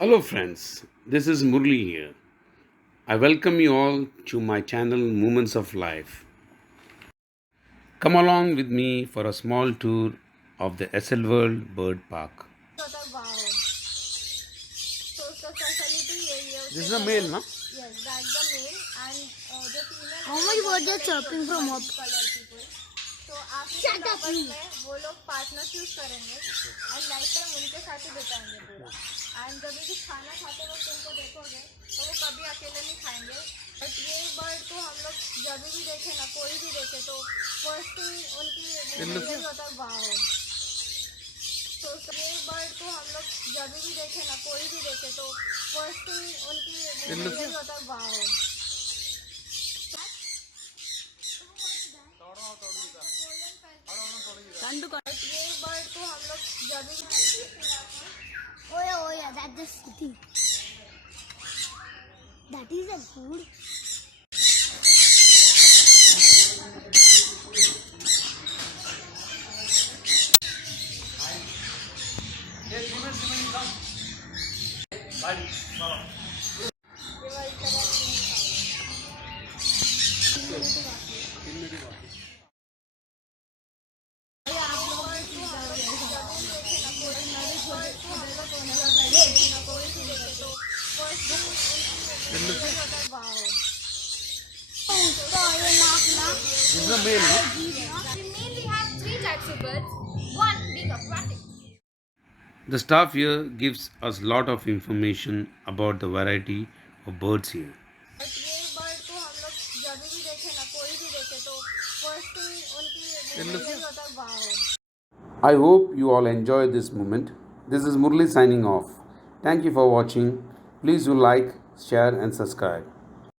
Hello, friends. This is Murli here. I welcome you all to my channel Moments of Life. Come along with me for a small tour of the Essel World Bird Park. So उसका facility यही है This उसके is a color. male, na? Yes, that's the male and the female. How much birds are chirping from up? Color people. So Shut after up, number you. में वो लोग partner choose करेंगे और life time उनके साथ ही बिताएंगे पूरा. And जब भी खाना खाते वक्त उनको देखोगे तो वो कभी अकेले नहीं खाएंगे. बट ये बर्ड को हम लोग जब भी देखे ना कोई भी देखे तो फर्स्ट थिंग उनकी यही होता है वाओ. तो ये बर्ड को हम लोग जब भी देखे ना कोई भी देखे तो फर्स्ट थिंग उनकी यही होता है वाओ. ये बर्ड को हम लोग जब भी Oh yeah, that's the city. That is a food. This is a male, na? We mainly have three types of birds. One being aquatic. The staff here gives us lot of information about the variety of birds here. But ये bird को हम लोग जब भी देखे ना कोई भी देखे तो फर्स्ट थिंग उनकी यही होता है wow. I hope you all enjoy this moment. This is Murli signing off. Thank you for watching. Please do like, share and subscribe.